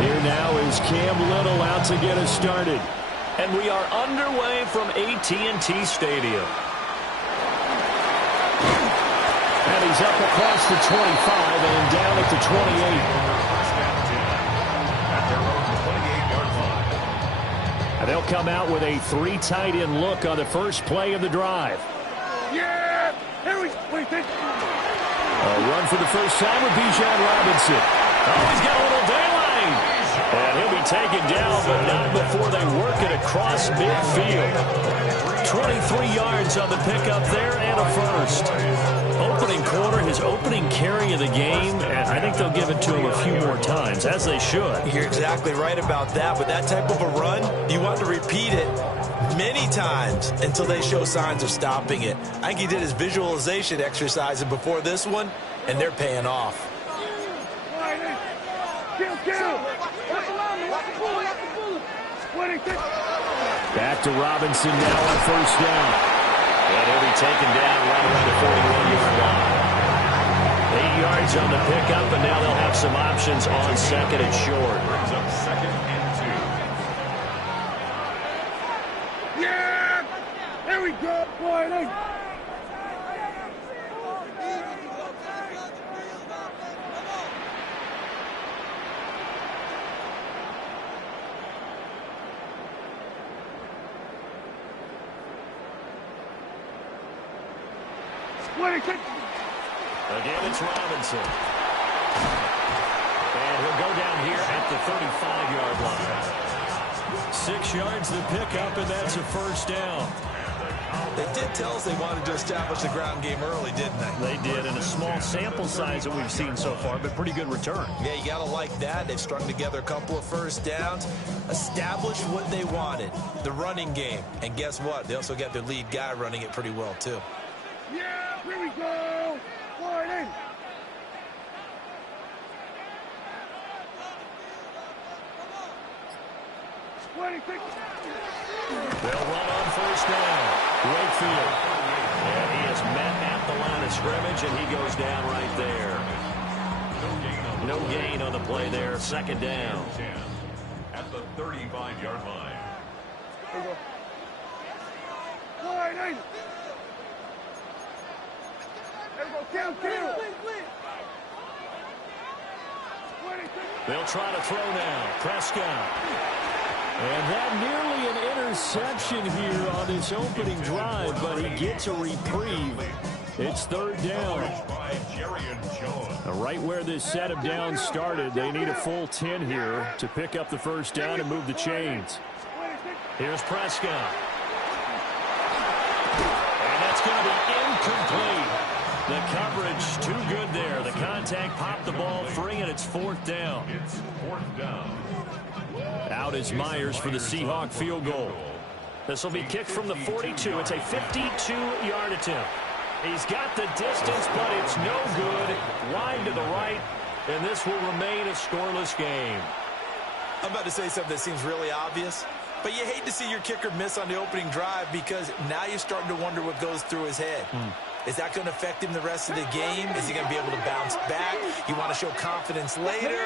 Here now is Cam Little out to get us started. And we are underway from AT&T Stadium. And he's up across the 25 and down at the 28. And they'll come out with a 3 tight end look on the first play of the drive. Yeah! Here we go. A run for the first time with Bijan Robinson. Oh, he's got a little daylight. And he'll be taken down, but not before they work it across midfield. 23 yards on the pickup there and a first. Opening quarter, his opening carry of the game, and I think they'll give it to him a few more times, as they should. You're exactly right about that. With that type of a run, you want to repeat it many times until they show signs of stopping it. I think he did his visualization exercise before this one, and they're paying off. Back to Robinson now on first down. And he'll be taken down right around the 41-yard line. 8 yards on the pickup, and now they'll have some options on second and short. Brings up second and 2. Yeah! There we go, boy. Again, it's Robinson. And he'll go down here at the 35-yard line. 6 yards to pick up, and that's a first down. They did tell us they wanted to establish the ground game early, didn't they? They did, in a small sample size that we've seen so far, but pretty good return. Yeah, you got to like that. They've strung together a couple of first downs, established what they wanted, the running game. And guess what? They also got their lead guy running it pretty well, too. Yeah, here we go. Warning. They'll run on first down. Wakefield. And he is met at the line of scrimmage, and he goes down right there. No gain on the play there. Second down. At the 35-yard line. Here we go. Warning. They'll try to throw now. Prescott. And that nearly an interception here on this opening drive, but he gets a reprieve. It's third down. Right where this set of downs started, they need a full 10 here to pick up the first down and move the chains. Here's Prescott. And that's going to be incomplete. The coverage too good there. The contact popped the ball free, and it's fourth down. It's fourth down. Out is Myers for the Seahawk field goal. This will be kicked from the 42. It's a 52-yard attempt. He's got the distance, but it's no good. Wide to the right, and this will remain a scoreless game. I'm about to say something that seems really obvious, but you hate to see your kicker miss on the opening drive because now you're starting to wonder what goes through his head. Is that going to affect him the rest of the game? Is he going to be able to bounce back? You want to show confidence later?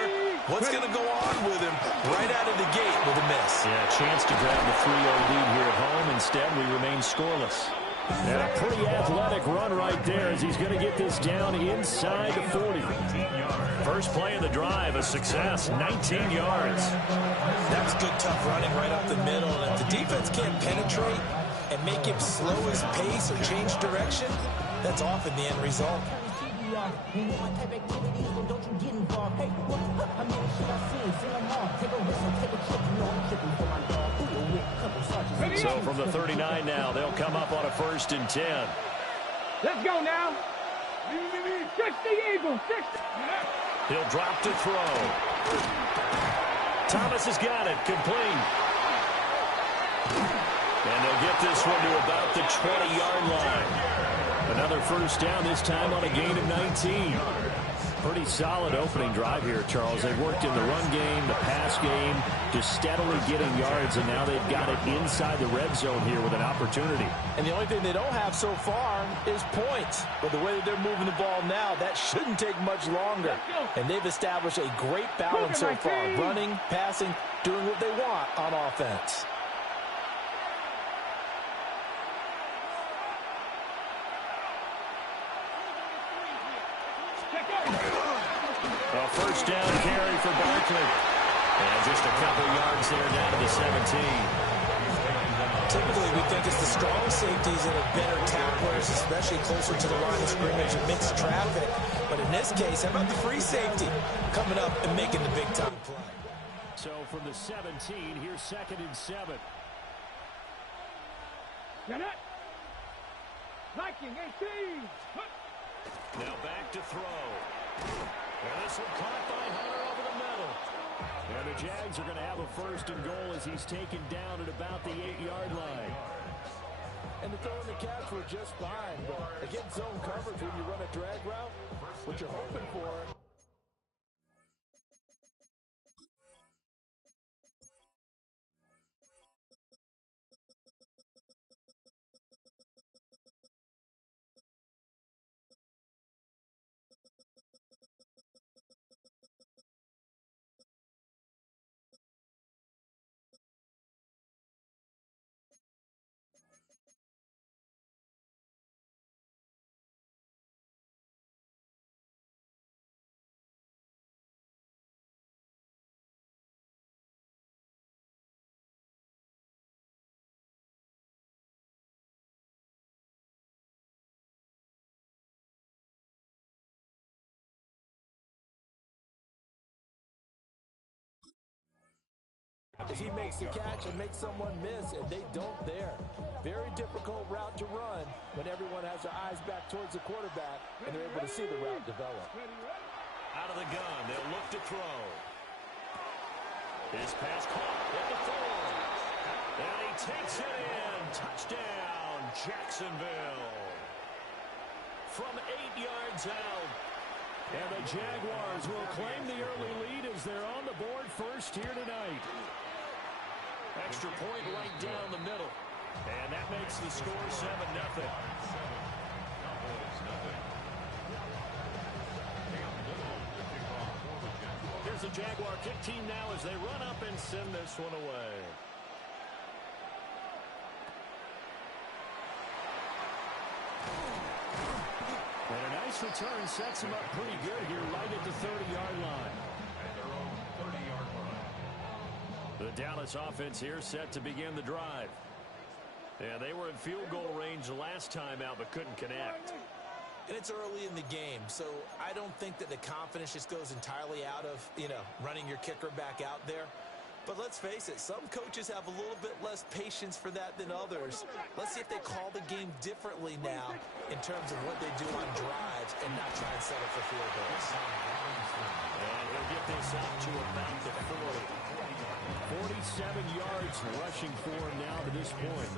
What's going to go on with him right out of the gate with a miss? Yeah, a chance to grab the 3-0 lead here at home. Instead, we remain scoreless. And a pretty athletic run right there as he's going to get this down inside the 40. First play of the drive, a success, 19 yards. That was good, tough running right up the middle. And if the defense can't penetrate and make him slow his pace or change direction, that's often the end result. So from the 39 now, they'll come up on a 1st and 10. Let's go now. 60 Eagles. 60. He'll drop to throw. Thomas has got it, complete. And they'll get this one to about the 20-yard line. Another first down, this time on a gain of 19. Pretty solid opening drive here, Charles. They've worked in the run game, the pass game, just steadily getting yards, and now they've got it inside the red zone here with an opportunity. And the only thing they don't have so far is points. But the way that they're moving the ball now, that shouldn't take much longer. And they've established a great balance so far, running, passing, doing what they want on offense. A first down carry for Barkley. And just a couple yards there down to the 17. Typically, we think it's the strong safeties that are better tacklers, especially closer to the line of scrimmage and mixed traffic. But in this case, how about the free safety coming up and making the big-time play? So from the 17, here's 2nd and 7. Get it. Viking 18. Now back to throw. And this one caught by Hunter over the middle. And the Jags are going to have a 1st and goal as he's taken down at about the 8-yard line. And the throw and the catch were just fine. But against zone coverage when you run a drag route, what you're hoping for. If he makes the catch and makes someone miss, and they don't there. Very difficult route to run when everyone has their eyes back towards the quarterback and they're able to see the route develop. Out of the gun, they'll look to throw. His pass caught at the 4. And he takes it in. Touchdown, Jacksonville. From 8 yards out. And the Jaguars will claim the early lead as they're on the board first here tonight. Extra point right down the middle. And that makes the score 7-0. Here's the Jaguar kick team now as they run up and send this one away. And a nice return sets him up pretty good here right at the 30-yard line. The Dallas offense here set to begin the drive. Yeah, they were in field goal range last time out but couldn't connect. And it's early in the game, so I don't think that the confidence just goes entirely out of, running your kicker back out there. But let's face it, some coaches have a little bit less patience for that than others. Let's see if they call the game differently now in terms of what they do on drives and not try and settle for field goals. And he'll get this out to about the 40. 47 yards rushing for him now to this point.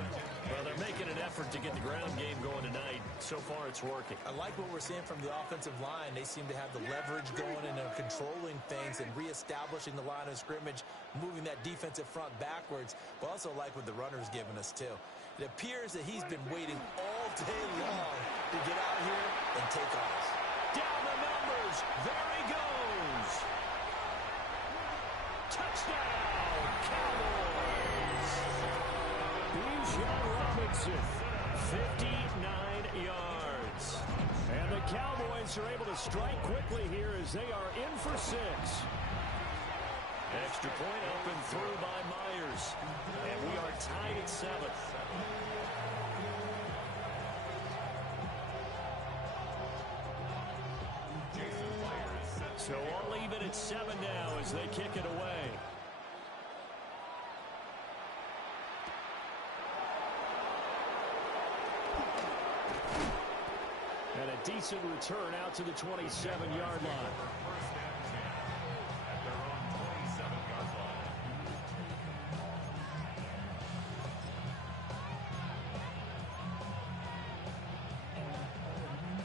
Well, they're making an effort to get the ground game going tonight. So far, it's working. I like what we're seeing from the offensive line. They seem to have the leverage going and are controlling things and reestablishing the line of scrimmage, moving that defensive front backwards. But also like what the runner's given us, too. It appears that he's been waiting all day long to get out here and take off. Down the numbers. There he goes. Touchdown, Cowboys. Bijan Robinson, 59 yards. And the Cowboys are able to strike quickly here as they are in for 6. Extra point up and through by Myers. And we are tied at 7. So all even at 7 now as they kick it away. And a decent return out to the 27-yard line.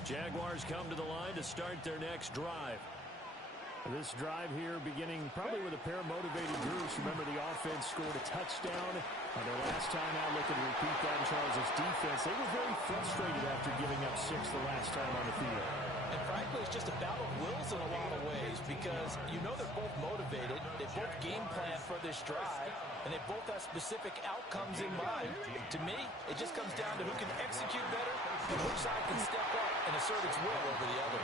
Jaguars come to the line to start their next drive. This drive here beginning probably with a pair of motivated groups. Remember, the offense scored a touchdown on their last time out. Looking to repeat that in Charles' defense. They were very frustrated after giving up 6 the last time on the field. And frankly, it's just a battle of wills in a lot of ways because you know they're both motivated. They both game plan for this drive, and they both have specific outcomes in mind. To me, it just comes down to who can execute better and which side can step up and assert its will over the other.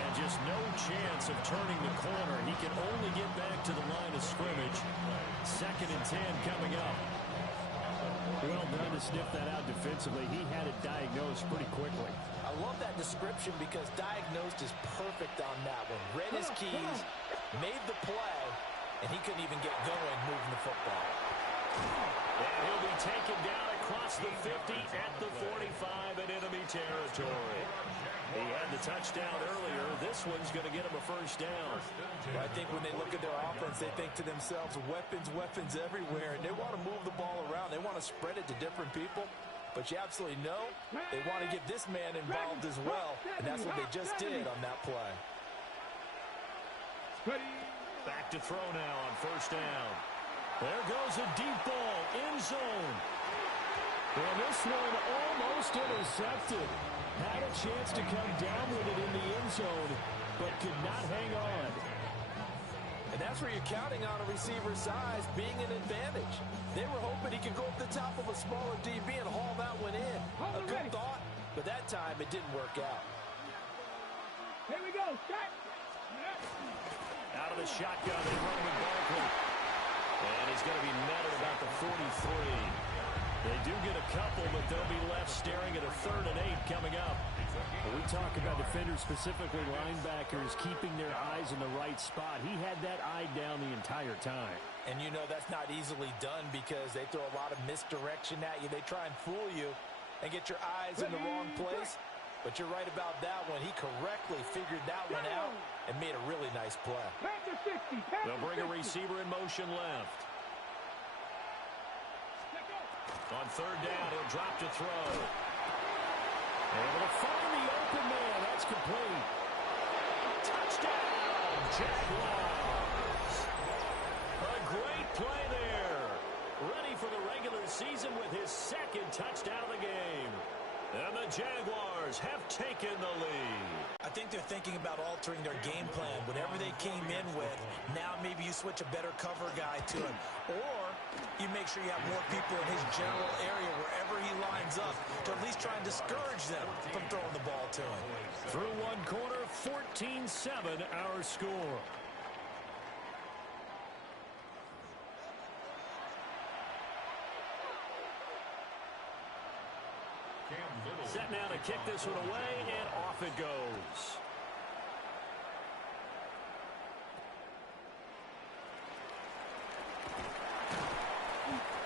And just no chance of turning the corner. He can only get back to the line of scrimmage. 2nd and 10 coming up. Well done to sniff that out defensively. He had it diagnosed pretty quickly. I love that description because diagnosed is perfect on that one. Read his keys, made the play, and he couldn't even get going moving the football. And he'll be taken down across the 50 at the 45 in enemy territory. He had the touchdown earlier. This one's going to get him a first down. I think when they look at their offense, they think to themselves, weapons, weapons everywhere, and they want to move the ball around. They want to spread it to different people. But you absolutely know they want to get this man involved as well, and that's what they just did on that play. Back to throw now on first down. There goes a deep ball, end zone. And this one almost intercepted. Had a chance to come down with it in the end zone, but could not hang on. And that's where you're counting on a receiver's size being an advantage. They were hoping he could go up the top of a smaller DB and haul that one in. A good thought, but that time it didn't work out. Here we go. Shot. Out of the shotgun, they run with Barkley. And he's going to be met at about the 43. They do get a couple, but they'll be left staring at a 3rd and 8 coming up. When we talk about defenders, specifically linebackers, keeping their eyes in the right spot. He had that eye down the entire time. And you know that's not easily done because they throw a lot of misdirection at you. They try and fool you and get your eyes in the wrong place. But you're right about that one. He correctly figured that one out and made a really nice play. They'll bring a receiver in motion left. On 3rd down, he'll drop to throw. Able to find the open man. That's complete. Touchdown, Jaguars. A great play there. Ready for the regular season with his 2nd touchdown of the game. And the Jaguars have taken the lead. I think they're thinking about altering their game plan. Whatever they came in with, now maybe you switch a better cover guy to him. Or you make sure you have more people in his general area wherever he lines up to at least try and discourage them from throwing the ball to him. Through one quarter, 14-7 our score. Set now to kick this one away, and off it goes.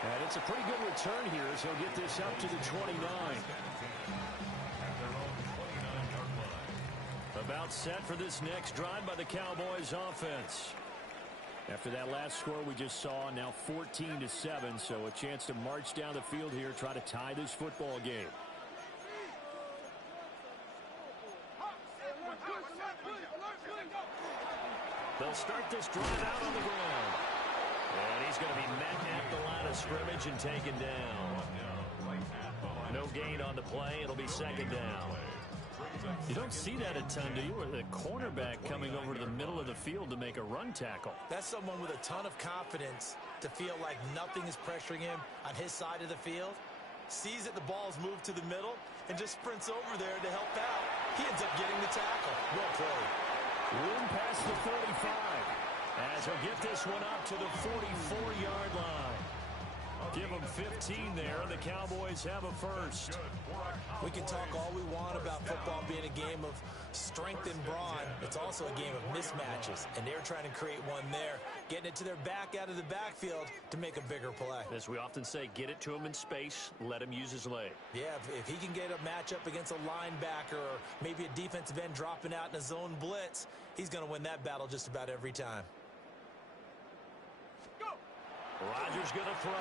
And it's a pretty good return here, so he'll get this up to the 29. About set for this next drive by the Cowboys offense. After that last score we just saw, now 14-7, so a chance to march down the field here, try to tie this football game. They'll start this drive out on the ground. And he's going to be met at the line of scrimmage and taken down. No gain on the play. It'll be 2nd down. You don't see that a ton, do you? Or the cornerback coming over to the middle of the field to make a run tackle. That's someone with a ton of confidence to feel like nothing is pressuring him on his side of the field. Sees that the ball's moved to the middle and just sprints over there to help out. He ends up getting the tackle. Well played. Room past the 35. As he'll get this one up to the 44-yard line. Give them 15 there. The Cowboys have a first. We can talk all we want about football being a game of strength and brawn. It's also a game of mismatches, and they're trying to create one there, getting it to their back out of the backfield to make a bigger play. As we often say, get it to him in space, let him use his leg. Yeah, if he can get a matchup against a linebacker or maybe a defensive end dropping out in a zone blitz, he's going to win that battle just about every time. Rodgers going to throw.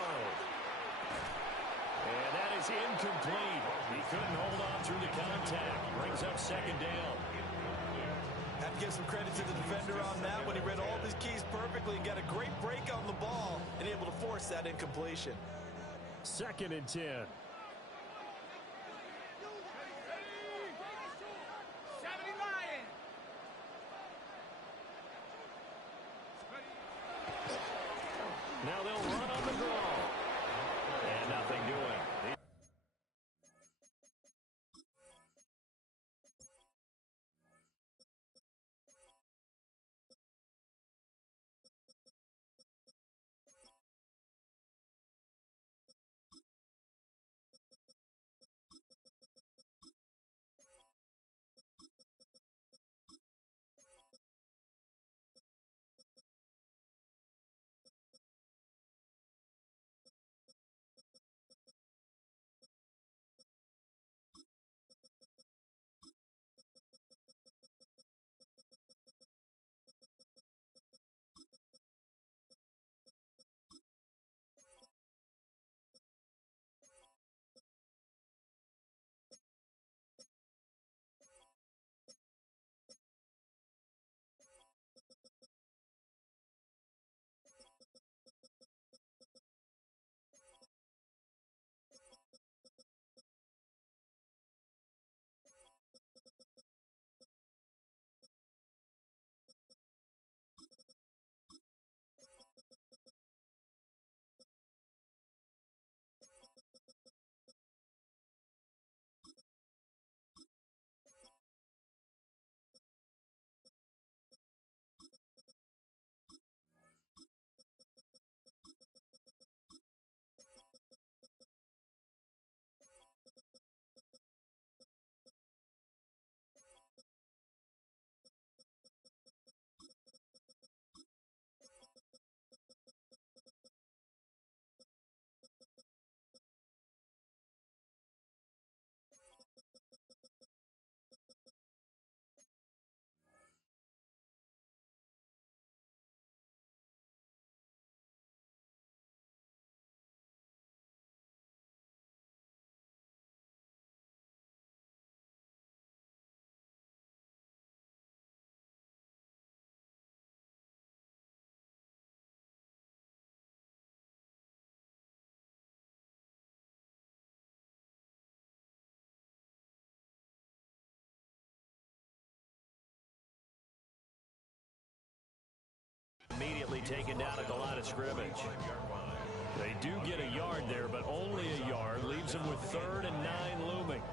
And that is incomplete. He couldn't hold on through the contact. Brings up second down. Have to give some credit to the defender on that when he read all of his keys perfectly and got a great break on the ball and able to force that incompletion. 2nd and 10. Now they'll run on the draw. And nothing doing. Immediately taken down at the line of scrimmage. They do get a yard there, but only a yard. Leaves them with 3rd and 9 looming.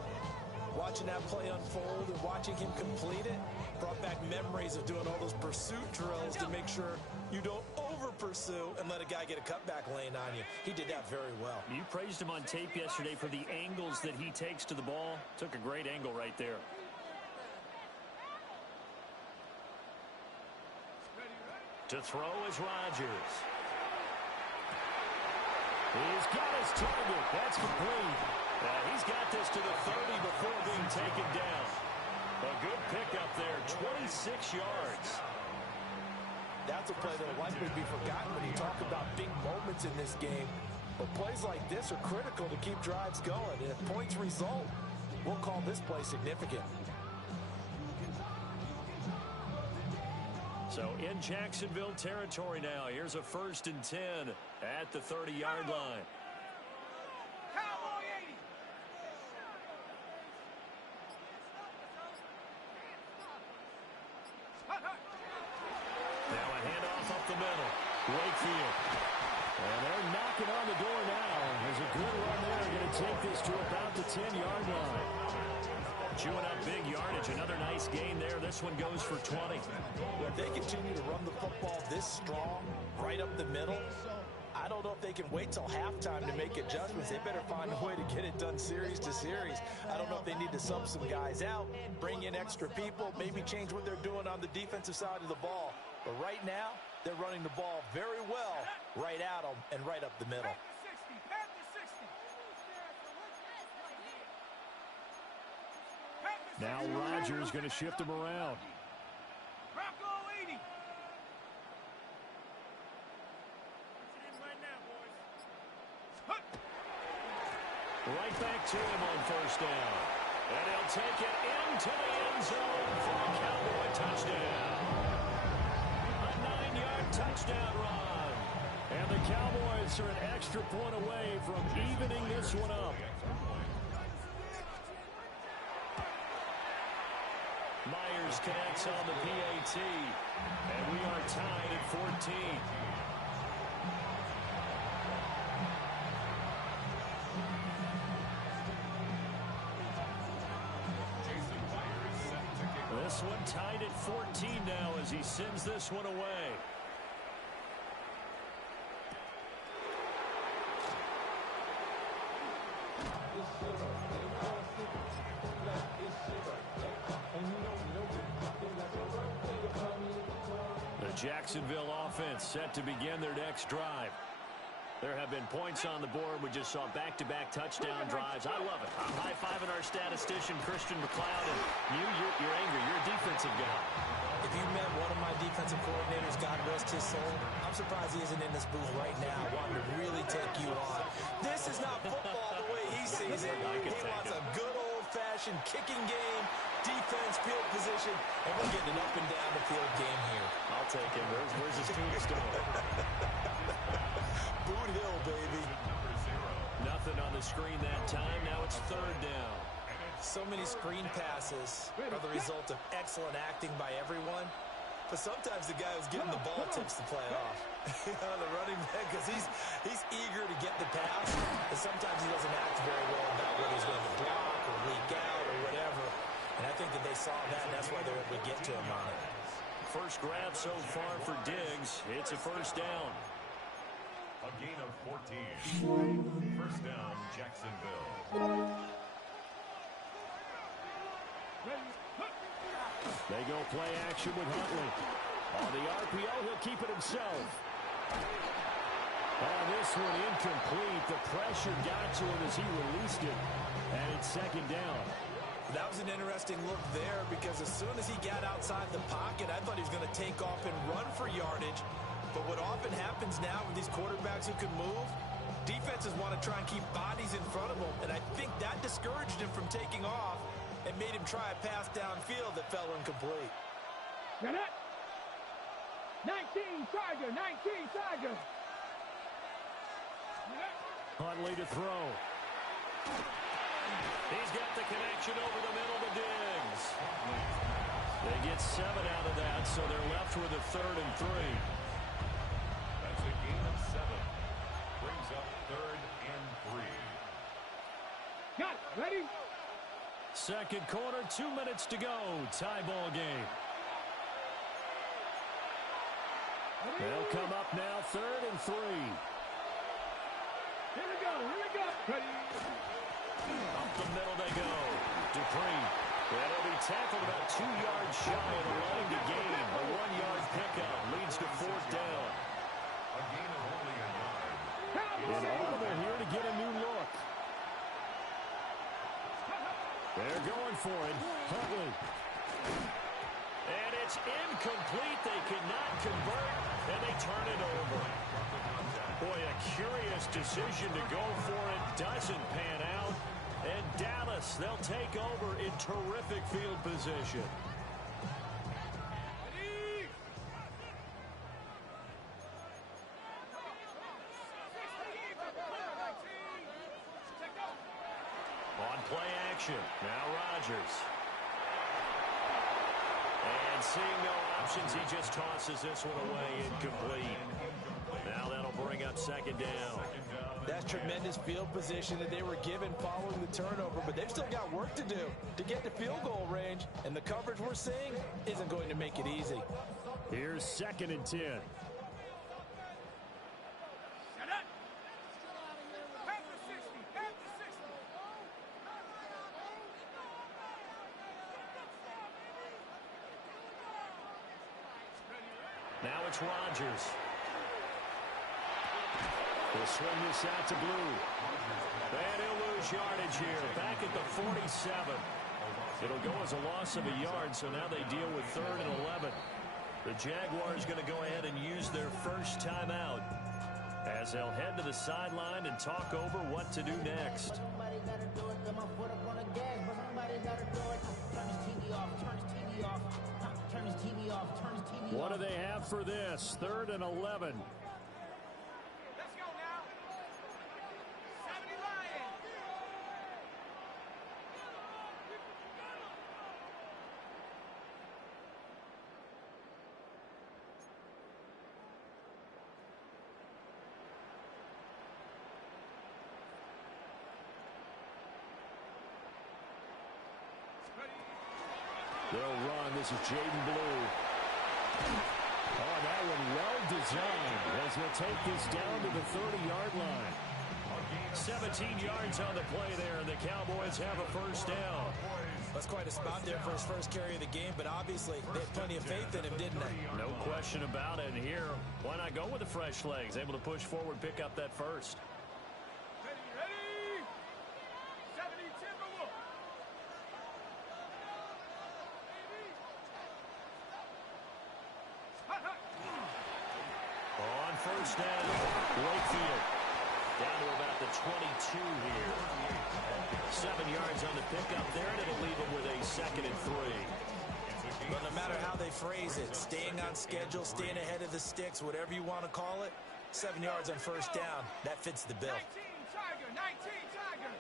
Watching that play unfold and watching him complete it brought back memories of doing all those pursuit drills to make sure you don't over-pursue and let a guy get a cutback lane on you. He did that very well. You praised him on tape yesterday for the angles that he takes to the ball. Took a great angle right there. To throw is Rodgers. He's got his target. That's complete. He's got this to the 30 before being taken down. A good pickup there, 26 yards. That's a play that will likely be forgotten when you talk about big moments in this game. But plays like this are critical to keep drives going. And if points result, we'll call this play significant. So in Jacksonville territory now. Here's a 1st and 10 at the 30-yard line. Now a handoff up the middle. Wakefield. And they're knocking on the door now. There's a good run there. Going to take this to about the 10-yard line. Chewing up big yardage. Another nice gain there. This one goes for 20. If they continue to run the football this strong, right up the middle, I don't know if they can wait till halftime to make adjustments. They better find a way to get it done series to series. I don't know if they need to sub some guys out, bring in extra people, maybe change what they're doing on the defensive side of the ball. But right now, they're running the ball very well right at them and right up the middle. Now Rodgers going to shift him around. Right back to him on first down. And he'll take it into the end zone for a Cowboy touchdown. A 9-yard touchdown run. And the Cowboys are an extra point away from evening this one up. Myers connects on the PAT. And we are tied at 14. This one tied at 14 now as he sends this one away. The Jacksonville offense set to begin their next drive. There have been points on the board. We just saw back-to-back touchdown drives. I love it. I'm high-fiving our statistician, Christian McLeod, and you're angry. You're a defensive guy. If you met one of my defensive coordinators, God rest his soul, I'm surprised he isn't in this booth right now wanting to really take you on. This is not football the way he sees it. He wants a good old-fashioned kicking game, defense, field position, and we're getting an up and down the field game here. I'll take him. Where's his tombstone? Boot Hill, baby. Nothing on the screen that time. Now it's third down. So many screen passes are the result of excellent acting by everyone. But sometimes the guy who's getting the ball tips the play off. The running back, because he's eager to get the pass. And sometimes he doesn't act very well about whether he's going to block or leak out or whatever. And I think that they saw that, and that's why they're able to get to him on it. First grab so far for Diggs. It's a first down. A gain of 14. First down, Jacksonville. They go play action with Huntley. On the RPO, he'll keep it himself. Oh, this one incomplete. The pressure got to him as he released it. And it's second down. That was an interesting look there because as soon as he got outside the pocket, I thought he was going to take off and run for yardage. But what often happens now with these quarterbacks who can move, defenses want to try and keep bodies in front of them. And I think that discouraged him from taking off and made him try a pass downfield that fell incomplete. Get it? 19 Tiger, 19 Tiger. Huntley to throw. He's got the connection over the middle to Diggs. They get 7 out of that, so they're left with a 3rd and 3. That's a gain of 7. Brings up 3rd and 3. Got it. Ready? Second quarter, 2 minutes to go. Tie ball game. They'll come up now, 3rd and 3. Here we go. Here we go. Ready? Up the middle they go. Dupree. And he'll be tackled about 2 yards shy of the line to gain. A 1-yard pickup leads to 4th down. A gain of only a yard. And Audible here to get a new look. They're going for it. Huntley. And it's incomplete. They cannot convert, and they turn it over. Boy, a curious decision to go for it. Doesn't pan out. And Dallas, they'll take over in terrific field position. On play action, now Rodgers. And seeing no options, he just tosses this one away incomplete. Now that'll bring up 2nd down. That's tremendous field position that they were given following the turnover, but they've still got work to do to get to field goal range, and the coverage we're seeing isn't going to make it easy. Here's 2nd and 10. Now it's Rodgers. He'll swing this out to Blue. And he'll lose yardage here. Back at the 47. It'll go as a loss of a yard, so now they deal with 3rd and 11. The Jaguars going to go ahead and use their first timeout. as they'll head to the sideline and talk over what to do next. What do they have for this? 3rd and 11. Let's go now. 70 Lions. They'll run. This is Jaden Blue. Oh, that one well designed as they'll take this down to the 30-yard line. 17 yards on the play there, and the Cowboys have a first down. That's quite a spot there for his first carry of the game, but obviously they had plenty of faith in him, didn't they? No question about it. And here, why not go with the fresh legs? Able to push forward, pick up that first. Ready? 70 Timberwolves. On first down, Wakefield down to about the 22 here. 7 yards on the pickup there, and it'll leave him with a 2nd and 3. But no matter how they phrase it, staying on schedule, staying ahead of the sticks, whatever you want to call it, 7 yards on first down, that fits the bill. 19 Tiger, 19 Tiger.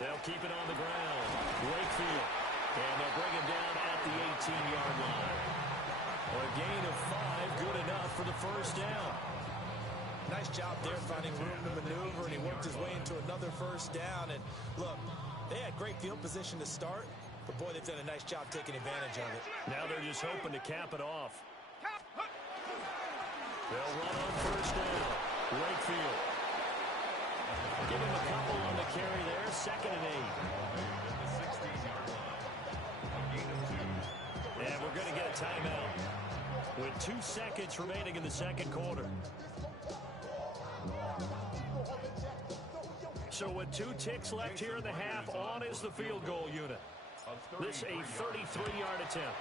They'll keep it on the ground. Wakefield. And they'll bring him down at the 18-yard line. A gain of 5, good enough for the first down. Nice job there finding room to maneuver, and he worked his way into another first down. And look, they had great field position to start, but boy, they've done a nice job taking advantage of it. Now they're just hoping to cap it off. They'll run on first down. Wakefield. Give him a couple on the carry there. 2nd and 8. And we're going to get a timeout with 2 seconds remaining in the second quarter. So with 2 ticks left here in the half, on is the field goal unit. This a 33-yard attempt.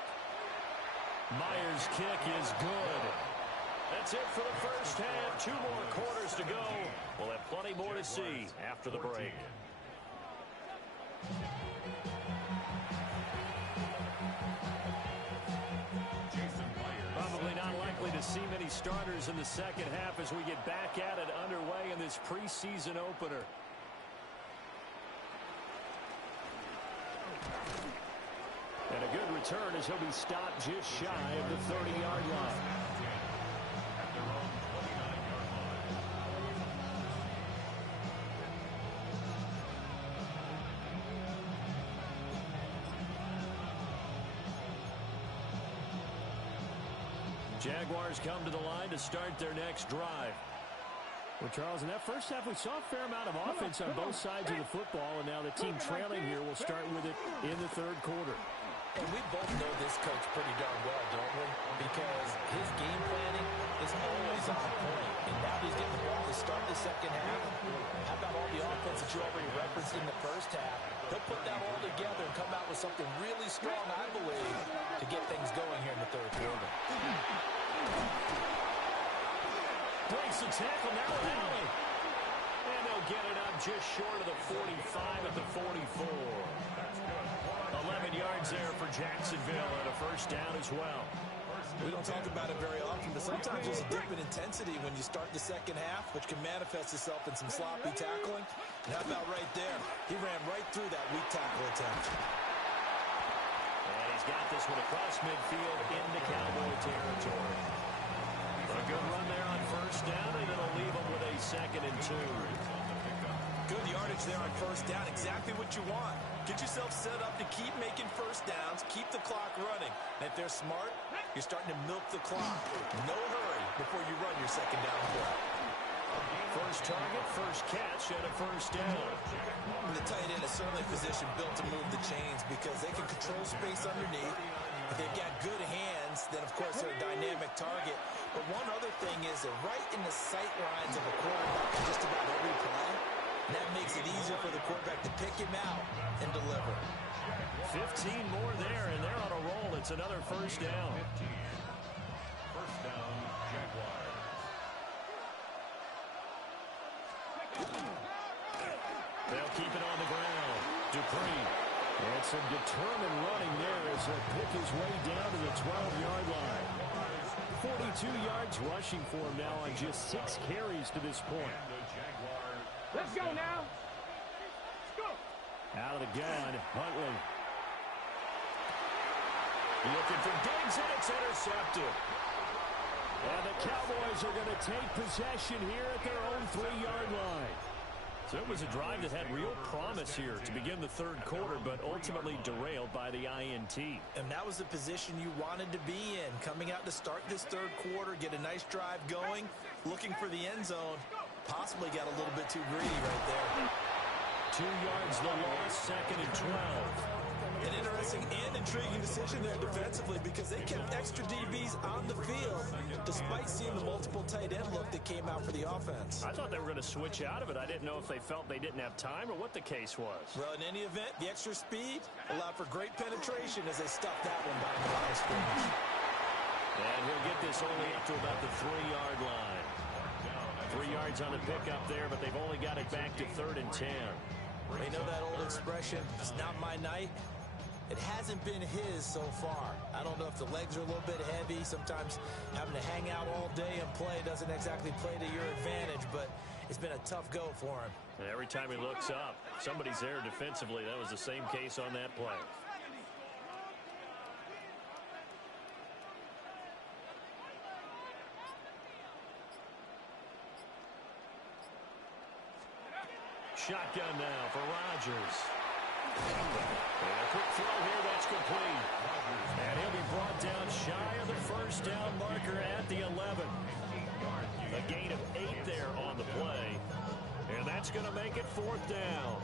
Myers' kick is good. That's it for the first half. 2 more quarters to go. We'll have plenty more to see after the break. Probably not likely to see many starters in the second half as we get back at it underway in this preseason opener. And a good return as he'll be stopped just shy of the 30-yard line. Jaguars come to the line to start their next drive. Well, Charles, in that first half, we saw a fair amount of offense on both sides of the football, and now the team trailing here will start with it in the third quarter. And we both know this coach pretty darn well, don't we? Because his game planning is always on point. And now he's getting the ball to start the second half. How about all the offense that you already referenced in the first half? He'll put that all together and come out with something really strong, I believe, to get things going here in the third quarter. Breaks the tackle, now with Allen. And they'll get it up just short of the 45 at the 44. 11 yards there for Jacksonville and a first down as well. We don't talk about it very often, but sometimes there's a dip in intensity when you start the second half, which can manifest itself in some sloppy tackling. And how about right there? He ran right through that weak tackle attempt. And he's got this one across midfield into Cowboy territory. A good run there on first down, and it'll leave him with a 2nd and 2. Good yardage there on first down. Exactly what you want. Get yourself set up to keep making first downs, keep the clock running. And if they're smart, you're starting to milk the clock. No hurry before you run your second down play. First target, first catch, and a first down. The tight end is certainly a position built to move the chains because they can control space underneath. If they've got good hands, then of course they're a dynamic target. But one other thing is they're right in the sight lines of a quarterback in just about every play. him out and deliver. 15 more there, and they're on a roll. It's another first down. 15. First down, Jaguars. They'll keep it on the ground. Dupree. And some determined running there as he'll pick his way down to the 12-yard line. 42 yards rushing for him now on just 6 carries to this point. And the Jaguars. Let's go now. Let's go. Out of the gun, Huntley. Looking for Diggs, and it's intercepted. And the Cowboys are going to take possession here at their own 3-yard line. So it was a drive that had real promise here to begin the third quarter, but ultimately derailed by the INT. And that was the position you wanted to be in. Coming out to start this third quarter, get a nice drive going, looking for the end zone. Possibly got a little bit too greedy right there. 2 yards the loss, 2nd and 12. An interesting and intriguing decision there defensively because they kept extra DBs on the field despite seeing the multiple tight end look that came out for the offense. I thought they were going to switch out of it. I didn't know if they felt they didn't have time or what the case was. Well, in any event, the extra speed allowed for great penetration as they stuffed that one behind the line of scrimmage. And he'll get this only up to about the 3-yard line. 3 yards on the pickup there, but they've only got it back to 3rd and 10. They know that old expression, it's not my night. It hasn't been his so far. I don't know if the legs are a little bit heavy. Sometimes having to hang out all day and play doesn't exactly play to your advantage, but it's been a tough go for him. And every time he looks up, somebody's there defensively. That was the same case on that play. Shotgun now for Rodgers. And a quick throw here, that's complete. And he'll be brought down shy of the first down marker at the 11. A gain of 8 there on the play. And that's going to make it 4th down.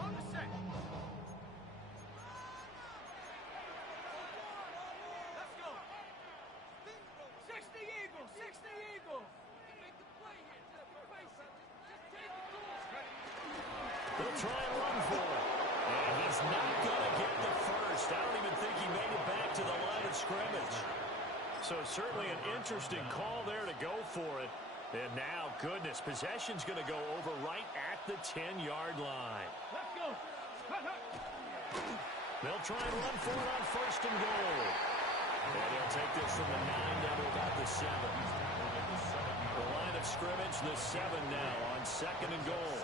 On the set. Let's go. 60 Eagles. 60 Eagles. Make the play here. Just take it to us. They'll try and run for it. And he's not going to get the first. I don't even think he made it back to the line of scrimmage. So certainly an interesting call there to go for it. And now, goodness, possession's going to go over right at the 10-yard line. Let's go. They'll try and run for it on 1st and goal. And he'll take this from the 9 down to about the 7. The line of scrimmage, the 7 now on 2nd and goal.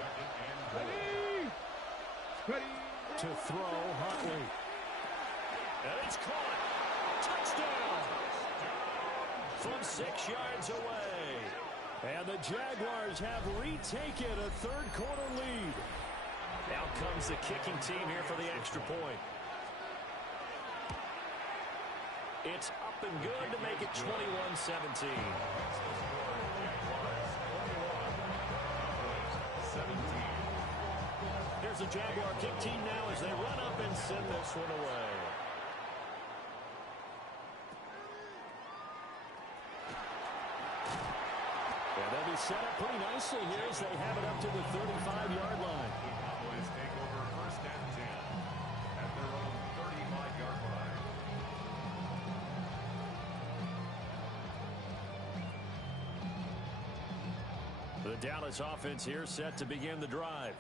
Ready. Ready. To throw, Huntley. And it's caught. Touchdown. From 6 yards away. And the Jaguars have retaken a third-quarter lead. Out comes the kicking team here for the extra point. It's up and good to make it 21-17. Here's the Jaguar kick team now as they run up and send this one away. And they'll be set up pretty nicely here as they have it up to the 35-yard line. Cowboys take over 1st and 10 at their own 35-yard line. The Dallas offense here set to begin the drive.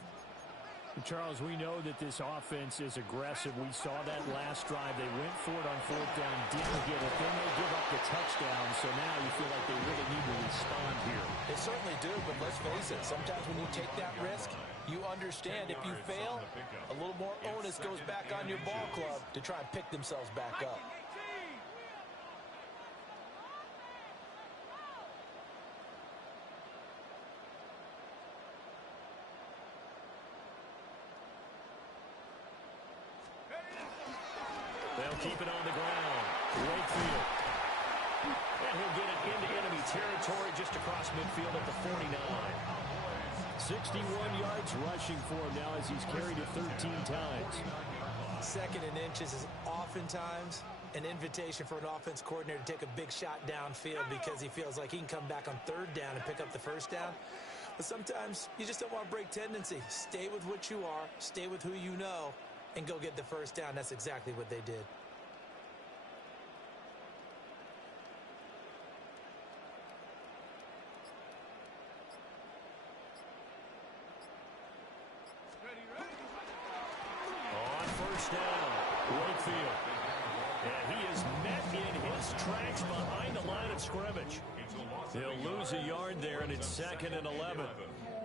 Charles, we know that this offense is aggressive. We saw that last drive. They went for it on 4th down, didn't get it. Then they give up the touchdown. So now you feel like they really need to respond here. They certainly do, but let's face it, sometimes when you take that risk, you understand if you fail, a little more onus goes back on your ball club to try and pick themselves back up. They'll keep it on the ground. Wakefield. And he'll get it into enemy territory just across midfield at the 49. 61 yards rushing for him now as he's carried it 13 times. 2nd and inches is oftentimes an invitation for an offense coordinator to take a big shot downfield because he feels like he can come back on third down and pick up the first down. But sometimes you just don't want to break tendency. Stay with what you are, stay with who you know, and go get the first down. That's exactly what they did. On first down, Wakefield. And he is met in his tracks behind the line of scrimmage. He'll lose a yard there, and it's 2nd and 11.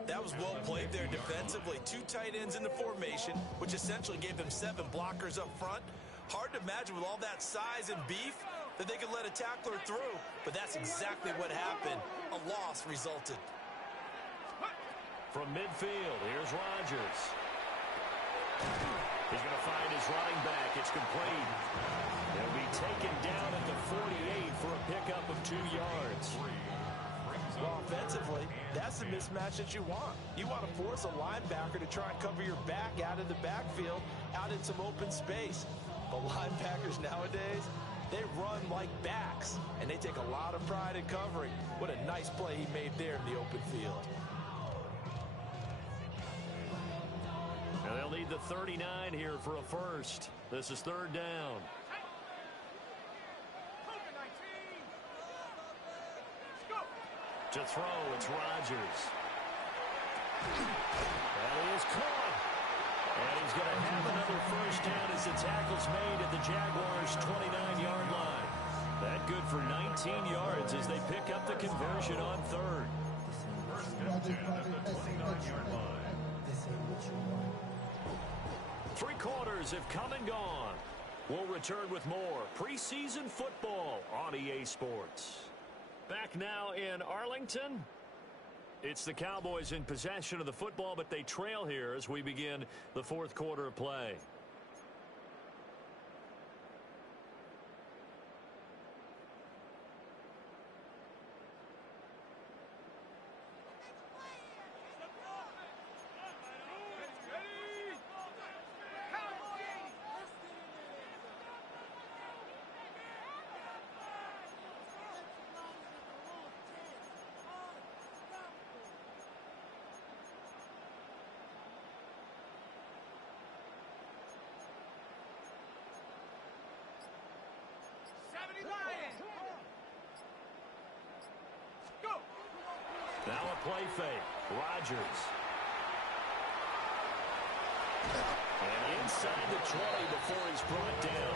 That was well played there defensively. 2 tight ends in the formation, which essentially gave them 7 blockers up front. Hard to imagine with all that size and beef that they could let a tackler through, but that's exactly what happened. A loss resulted. From midfield, here's Rodgers. He's going to find his running back. It's complete. He'll be taken down at the 48 for a pickup of 2 yards. Well, offensively, that's the mismatch that you want. You want to force a linebacker to try and cover your back out of the backfield, out in some open space. But linebackers nowadays, they run like backs, and they take a lot of pride in covering. What a nice play he made there in the open field. And they'll need the 39 here for a first. This is 3rd down. To throw, it's Rodgers. And he is caught. And he's going to have another first down as the tackle's made at the Jaguars' 29-yard line. That good for 19 yards as they pick up the conversion on 3rd. First and 10 at the 29-yard line. 3 quarters have come and gone. We'll return with more preseason football on EA Sports. Back now in Arlington. It's the Cowboys in possession of the football, but they trail here as we begin the 4th quarter of play. Now a play fake. Rodgers. And inside the 20 before he's brought down.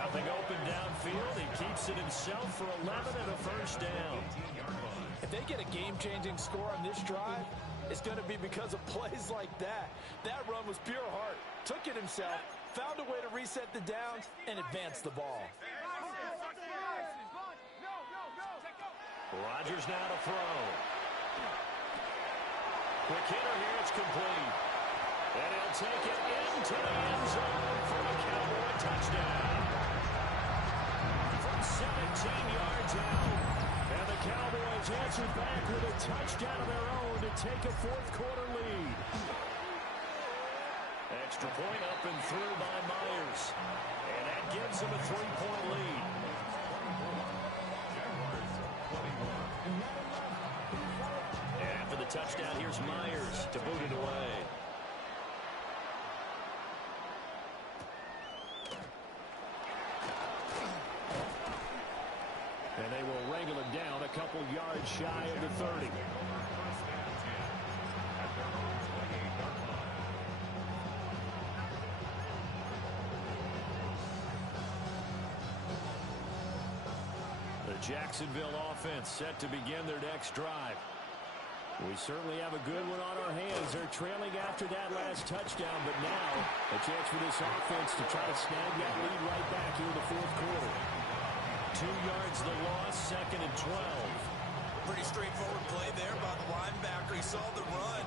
Nothing open downfield. He keeps it himself for 11 and a first down. If they get a game-changing score on this drive, it's going to be because of plays like that. That run was pure heart. Took it himself, found a way to reset the downs, and advance the ball. Rodgers now to throw. Quick hitter here, it's complete. And he'll take it into the end zone for a Cowboy touchdown. From 17 yards out. And the Cowboys answer back with a touchdown of their own to take a 4th quarter lead. Extra point up and through by Myers. And that gives them a 3-point lead. And after the touchdown, here's Myers to boot it away. And they will wrangle him down a couple yards shy of the 30. The Jacksonville offense set to begin their next drive. We certainly have a good one on our hands. They're trailing after that last touchdown, but now a chance for this offense to try to snag that lead right back here in the 4th quarter. 2 yards the loss, 2nd and 12. Pretty straightforward play there by the linebacker. He saw the run,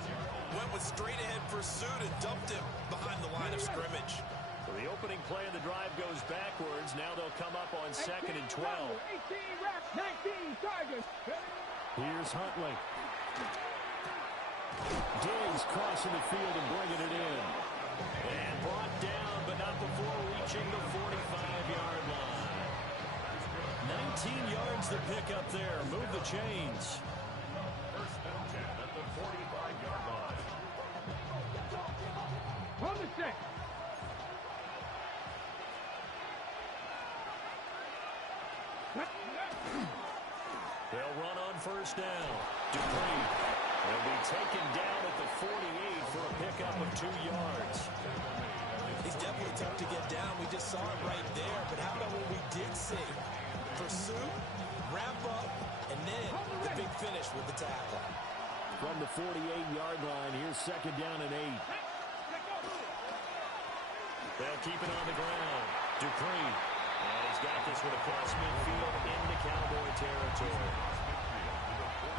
went with straight-ahead pursuit, and dumped him behind the line of scrimmage. So the opening play of the drive goes backwards. Now they'll come up on 2nd and 12. 18 reps, 19 targets. Here's Huntley. Diggs crossing the field and bringing it in. And brought down, but not before reaching the 45-yard line. the pickup there. Move the chains. First and 10 at the 45-yard line. From the set. They'll run on first down. Dupree will be taken down at the 48 for a pickup of 2 yards. He's definitely tough to get down. We just saw it right there. But how about what we did see? Pursuit, wrap up, and then the big finish with the tackle. From the 48-yard line, here's second down and 8. They'll keep it on the ground. Dupree. And he's got this one across midfield into Cowboy territory.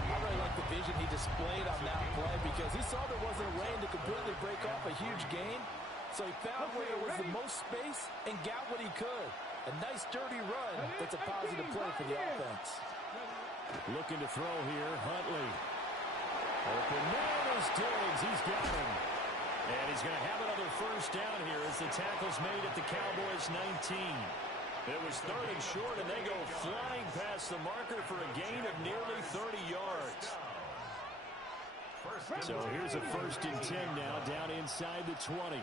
I really like the vision he displayed on that play because he saw there wasn't a lane to completely break off a huge gain. So he found where there was the most space and got what he could. A nice, dirty run that's a positive play for the offense. Looking to throw here, Huntley. Open man is Diggs. He's got him. And he's going to have another first down here as the tackle's made at the Cowboys' 19. It was third and short, and they go flying past the marker for a gain of nearly 30 yards. So here's a first and 10 now, down inside the 20.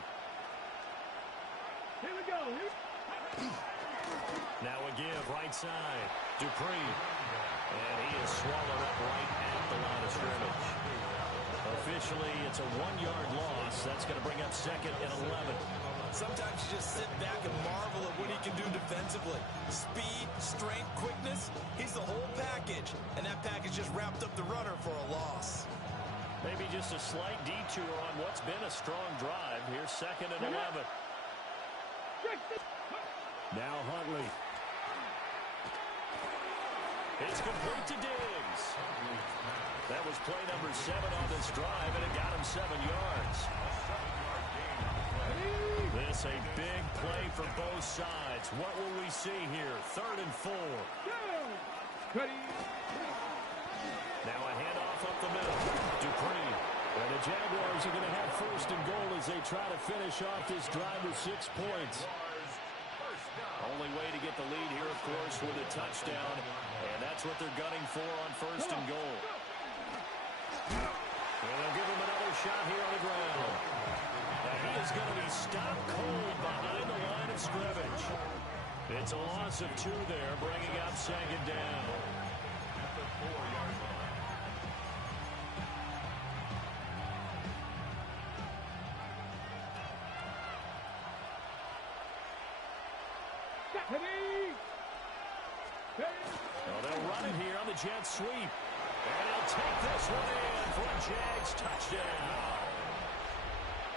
Here we go. Now a give, right side. Dupree. And he is swallowed up right at the line of scrimmage. Officially, it's a 1-yard loss. That's going to bring up second and 11. Sometimes you just sit back and marvel at what he can do defensively. Speed, strength, quickness. He's the whole package. And that package just wrapped up the runner for a loss. Maybe just a slight detour on what's been a strong drive. Here's second and 11. Now Huntley. It's complete to Diggs. That was play number 7 on this drive, and it got him 7 yards. This a big play for both sides. What will we see here? Third and 4. Now a handoff up the middle. Dupree. And the Jaguars are going to have first and goal as they try to finish off this drive with 6 points. Only way to get the lead here, of course, with a touchdown. And that's what they're gunning for on first and goal. And they'll give him another shot here on the ground. Now he is going to be stopped cold behind the line of scrimmage. It's a loss of 2 there, bringing up second down. At the 4-yard line. Well, they'll run it here on the jet sweep. And he'll take this one in for a Jags touchdown.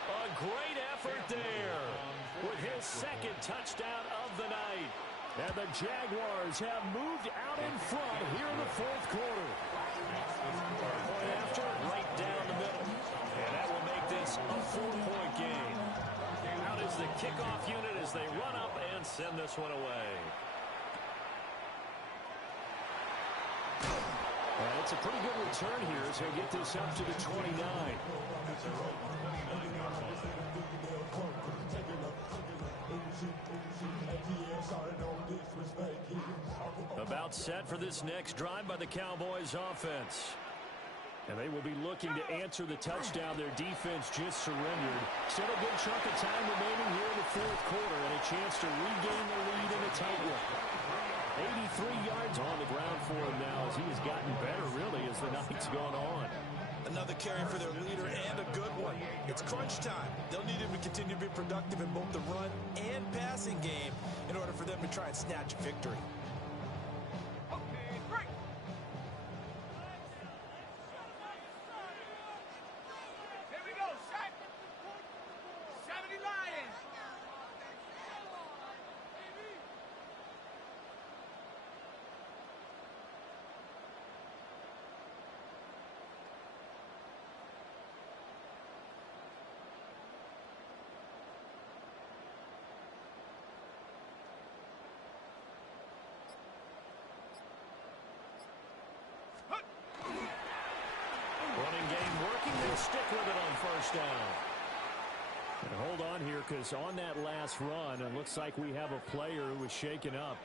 A great effort there with his second touchdown of the night. And the Jaguars have moved out in front here in the fourth quarter. Point after, right down the middle. And that will make this a 4-point game. Out is the kickoff unit as they run up and send this one away. It's a pretty good return here as they get this up to the 29. About set for this next drive by the Cowboys offense. And they will be looking to answer the touchdown their defense just surrendered. Still a good chunk of time remaining here in the fourth quarter and a chance to regain the lead in a tight one. 83 yards on the ground for him now as he has gotten better, really, as the night's gone on. Another carry for their leader and a good one. It's crunch time. They'll need him to continue to be productive in both the run and passing game in order for them to try and snatch a victory. Okay, break. Here we go, shot. 70 Lions. Running game working. They'll stick with it on first down. And hold on here because on that last run, it looks like we have a player who was shaken up.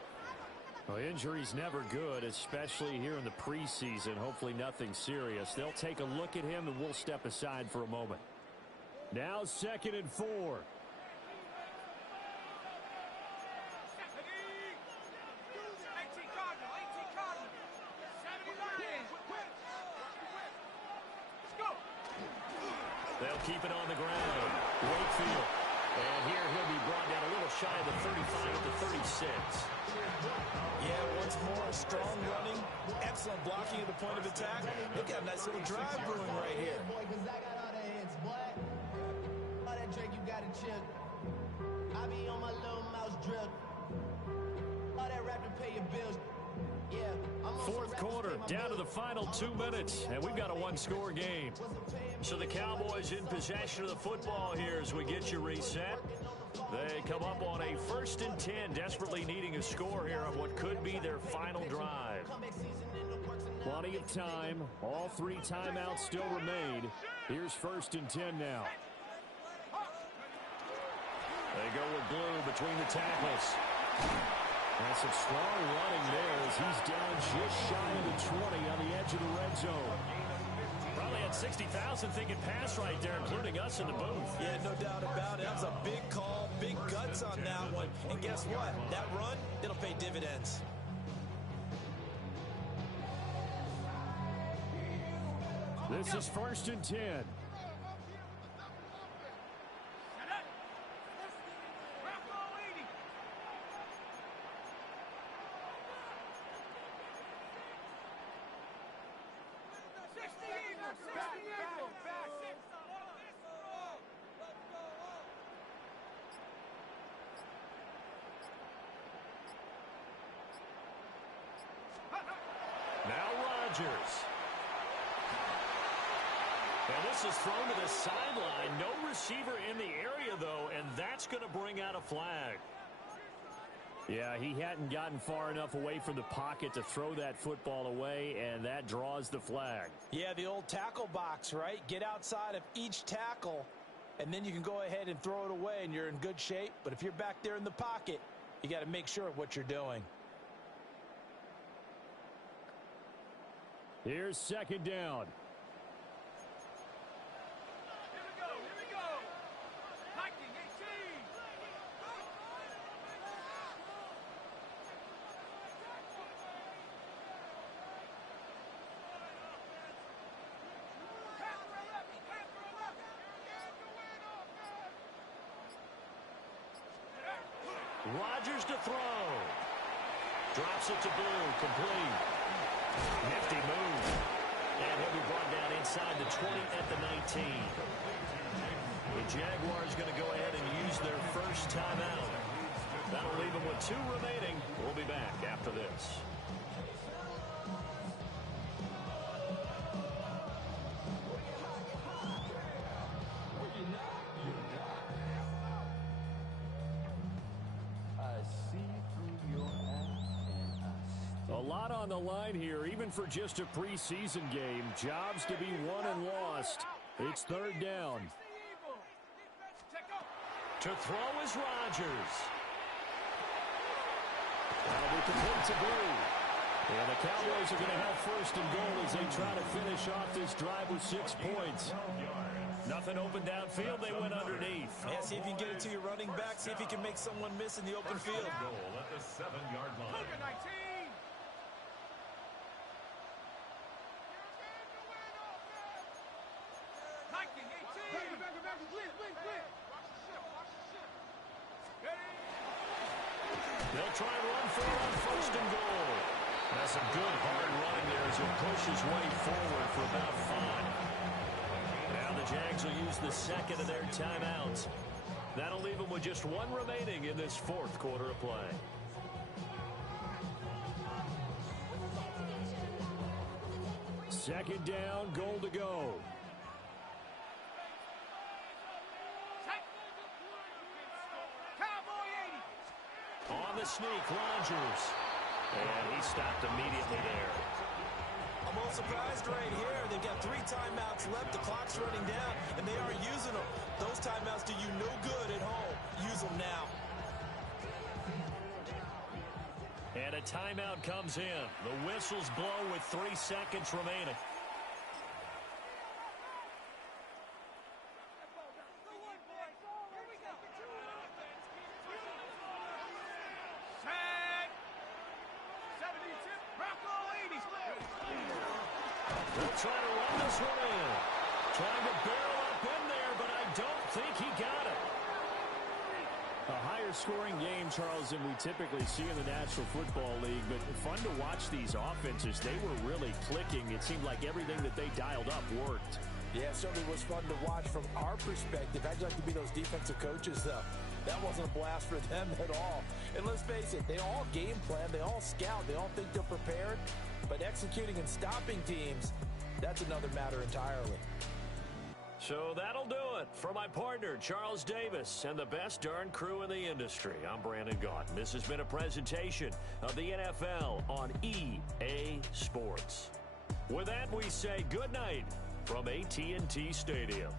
Well, injury's never good, especially here in the preseason. Hopefully nothing serious. They'll take a look at him, and we'll step aside for a moment. Now 2nd and 4. 18 Cardinal, 18 Cardinal. 70 Lions. Let's go. They'll keep it on the ground. Wakefield. And here he'll be brought down a little shy of the 35 at the 36. Yeah, once more, strong running, excellent blocking at the point of attack. Look at a nice little drive brewing right here. Boy, 'cause I got all the hits, boy. All that Drake, you gotta chill. I be on my little mouse drip. All that rap to pay your bills. Yeah, I'm on Fourth quarter, down to the final 2 minutes, and we've got a one-score game. So the Cowboys in possession of the football here as we get you reset. They come up on a 1st and 10, desperately needing a score here on what could be their final drive. Plenty of time. All 3 timeouts still remain. Here's 1st and 10 now. They go with Blue between the tackles. And some strong running there as he's down just shy of the 20 on the edge of the red zone. Probably had 60,000 thinking pass right there, including us in the booth. Yeah, no doubt about it. That was a big call, big guts on that one. And guess what? That run, it'll pay dividends. This is 1st and 10. Now Rodgers. And this is thrown to the sideline. No receiver in the area, though, and that's going to bring out a flag. Yeah, he hadn't gotten far enough away from the pocket to throw that football away, and that draws the flag. Yeah, the old tackle box, right? Get outside of each tackle, and then you can go ahead and throw it away, and you're in good shape. But if you're back there in the pocket, you got to make sure of what you're doing. Here's 2nd down. Here we go. Viking 18. Rodgers to throw. Drops it to Blue, complete. Nifty move. And he'll be brought down inside the 20 at the 19. The Jaguars going to go ahead and use their first timeout. That'll leave them with 2 remaining. We'll be back after this. A lot on the line here, even for just a preseason game. Jobs to be won and lost. It's 3rd down. To throw is Rodgers. That'll be complete to Blue. And the Cowboys are going to have 1st and goal as they try to finish off this drive with 6 points. Nothing open downfield. They went underneath. Yeah, see if you can get it to your running back. See if you can make someone miss in the open field. Goal at the 7-yard line. Cougar 19. Viking 18. They'll try and run for it on 1st and goal. That's some good hard running there as he'll push his way forward for about 5. Now the Jags will use the 2nd of their timeouts. That'll leave them with just 1 remaining in this 4th quarter of play. Second down, goal to go. Cowboy 80. On the sneak, Rodgers. And he stopped immediately there. I'm a little surprised right here. They've got 3 timeouts left. The clock's running down, and they aren't using them. Those timeouts do you no good at home. Use them now. And a timeout comes in. The whistles blow with 3 seconds remaining. They'll try to run this one in. Trying to barrel up in there, but I don't think he got it. A higher scoring game, Charles, than we typically see in the National Football League, but fun to watch these offenses. They were really clicking. It seemed like everything that they dialed up worked. Yeah, it certainly was fun to watch from our perspective. How'd you like to be those defensive coaches, though? That wasn't a blast for them at all. And let's face it, they all game plan, they all scout, they all think they're prepared. But executing and stopping teams, that's another matter entirely. So that'll do it for my partner, Charles Davis, and the best darn crew in the industry. I'm Brandon Gaudin. This has been a presentation of the NFL on EA Sports. With that, we say good night from AT&T Stadium.